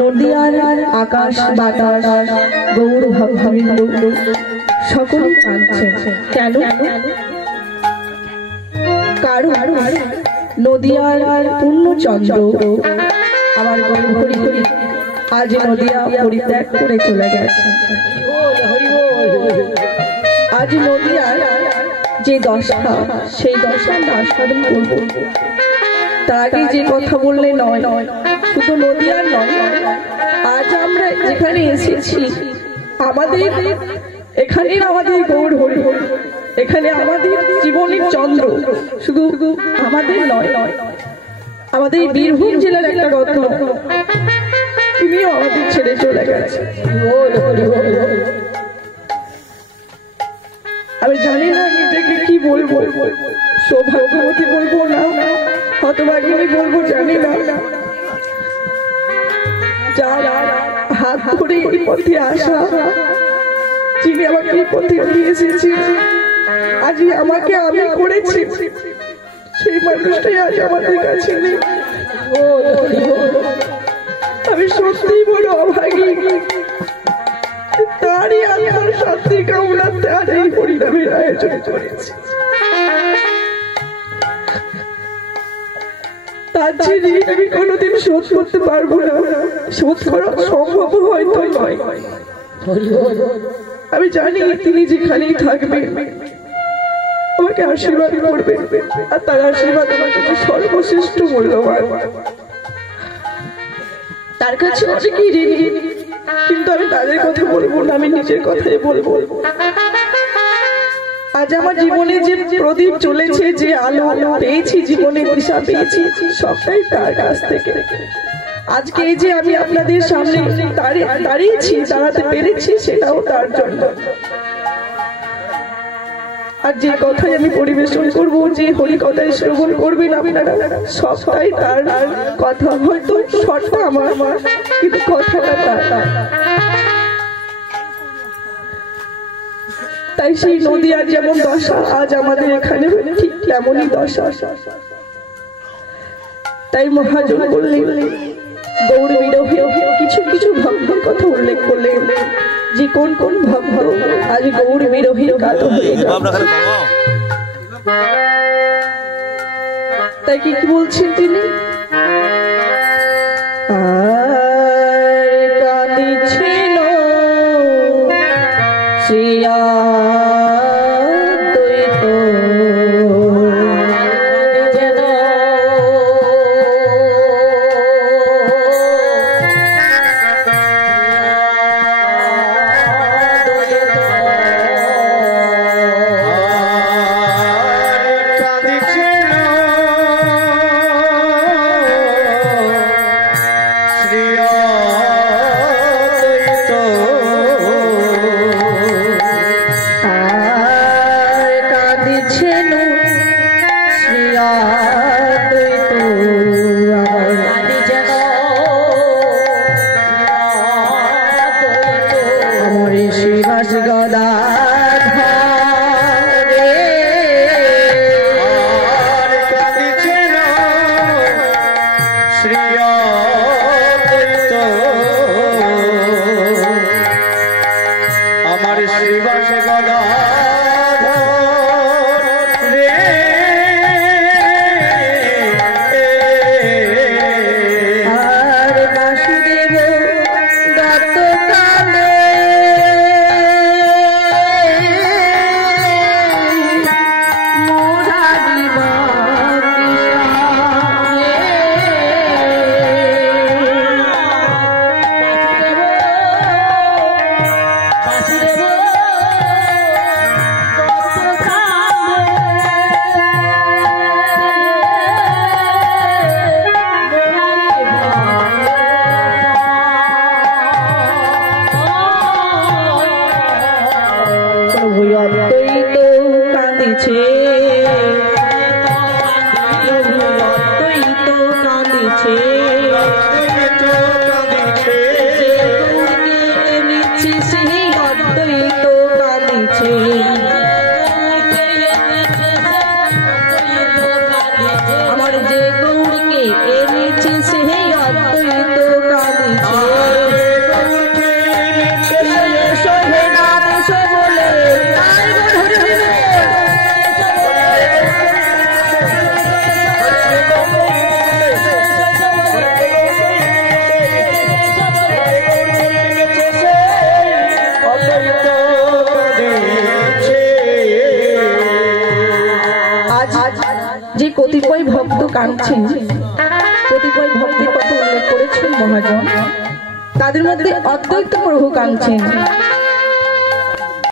নদিয়ার আকাশ বাতাস গৌর ভক্তবৃন্দ সকলেই কাঁদছে। কেন? কারণ নদিয়ার পূর্ণচন্দ্র আমার গৌরহরি আজ নদিয়া পরিত্যাগ করে চলে গেছে। আজ নদিয়ার যে দশা, সেই দশার আস্বাদন করব। তার আগে যে কথা বললে নয়, শুধু নদিয়ার নয়, আজ আমরা যেখানে এসেছি আমাদের এখানে আমাদের গৌর হরি, এখানে আমাদের জীবনের চন্দ্র, শুধু আমাদের নয়, আমাদের বীরভূম জেলার একটা রত্ন, তিনিও আমাদের ছেড়ে চলে গেছে। আমি জানি না নিজেকে কি বলবো, সৌভাগ্যবতী বলবো না হতভাগিনী বলবো জানি না। যার হাত ধরে এই পথে আসা, যিনি আমাকে এই পথে নিয়ে এসেছি, আজ আমাকে আমি করেছি, সেই মানুষটাই আজ আমাদের কাছে নেই। আমি সত্যিই বড় অভাগী, তারই আত্মার শান্তি কামনাতে আজ এই পরিণামের আয়োজন করেছি। তার যে ঋণ আমি কোনোদিন শোধ করতে পারবো না, শোধ করা সম্ভব হয়তো নয়। আমি জানি তিনি যেখানেই থাকবেন আমাকে আশীর্বাদ করবেন, আর তার আশীর্বাদ আমার কাছে সর্বশ্রেষ্ঠ মূল্যবান। তার কাছে অনেকেই ঋণী, কিন্তু আমি তাদের কথা বলবো না, আমি নিজের কথাই বলবো। আজ আমার জীবনে যে প্রদীপ চলেছে, যে আলো পেয়েছি, জীবনে দিশা পেয়েছি, সবটাই তার কাছ থেকে। আজকে এই যে আমি আপনাদের সামনে দাঁড়িয়েছি, দাঁড়াতে পেরেছি, সেটাও তার জন্য। আর যে কথাই আমি পরিবেশন করব, যে হরি কথাই শ্রবণ করবেন আপনারা, সবটাই তার কথা। হয়তো শর্টটা আমার, কিন্তু কথাটা তার। তাই সেই নদিয়ার যেমন দশা আজ আমাদের এখানে ঠিক তেমনই দশা। তাই মহাজন বললেন গৌর বিরহে কিছু কিছু ভক্তের কথা উল্লেখ করলেন, যে কোন কোন ভক্ত আজ গৌর বিরহে কাত হয়ে গেছে। তাই কি বলছেন তিনি? আজ যে কতিপয় ভক্ত কাঁদছেন, কতিপয় ভক্তের কথা উল্লেখ করেছেন মহাজন, তাদের মধ্যে অদ্বৈত প্রভু কাঁদছেন।